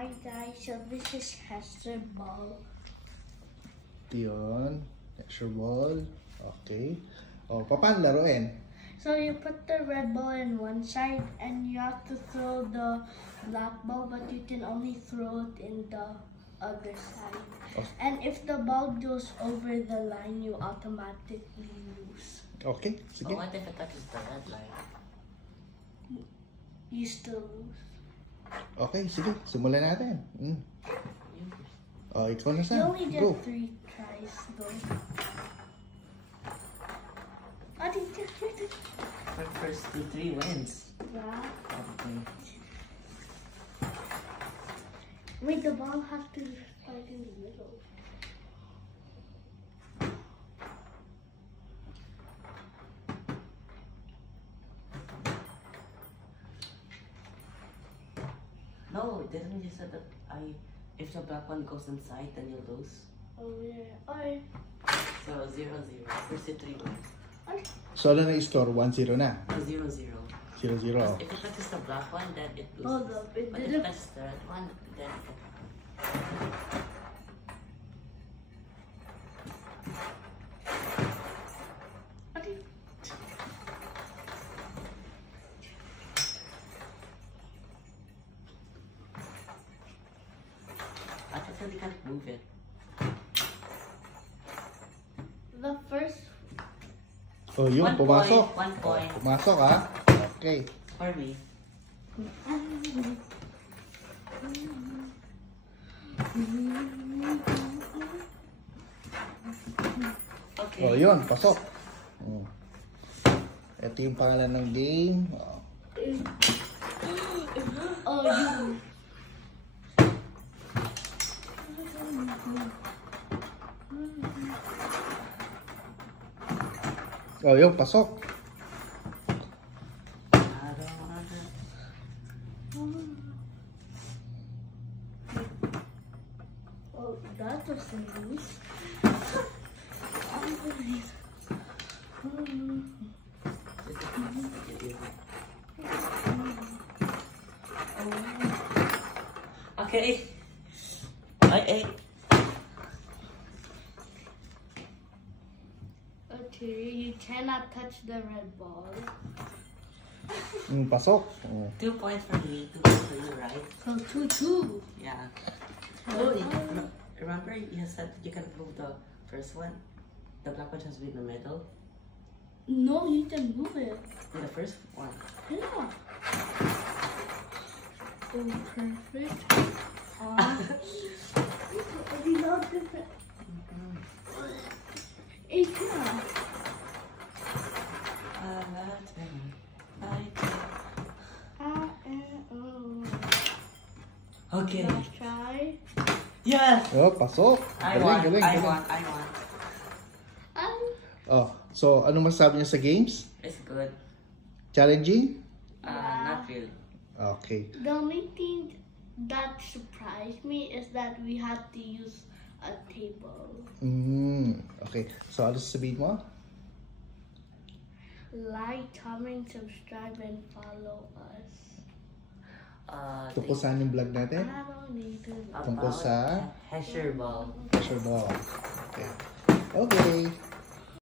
Hi guys, so this is Hester Ball. Yun. Hester Ball. Okay. O, paano laruin? So you put the red ball in one side and you have to throw the black ball, but you can only throw it in the other side. Oh. And if the ball goes over the line, you automatically lose. Okay, sige. What if it touches the red line? You still lose. Okay, sige. Simulan natin. O, ikaw na You sa. only get Go. 3 tries though. For first 3 wins. Yeah. Probably. Wait, the ball has to start in the middle. No, didn't you say that if the black one goes inside, then you lose? Oh yeah. Alright. So 0-0. First 3 wins. So, ano na i-score? 1-0 na. 0-0. 0-0. If it touches the black one, then it loses. Hold up, it But if didn't. it touches the red one, then it can happen. Okay. I thought you can't move it. The first. O, yun. 1 Pumasok. point, 1 point. Pumasok, ha? Okay. For me. Okay. O, yun. Pasok. Ito yung pangalan ng game. O. Oh, you. O, yun. Pasok. I don't wanna... Oh, that was loose. Okay. I Okay, you cannot touch the red ball. Pasok. O. 2 points for me, 2 points for you, right? So 2-2. Yeah. Oh, remember you said you can move the first one? The black one has to be in the middle. No, you can move it. In the first one. Yeah. Oh, perfect. We love different. Yeah. Okay. Last try. Yes. O, pasok. I Galing. won. Oh, so ano masasabi niyo sa games? It's good. Challenging? Not really. Okay. The only thing that surprised me is that we had to use a table. Okay. So ano sasabihin mo? Like, comment, subscribe, and follow us. Tungkol saan yung vlog natin? I don't need to. Tungkol sa Hesher Ball. Hester Ball. Okay. Okay.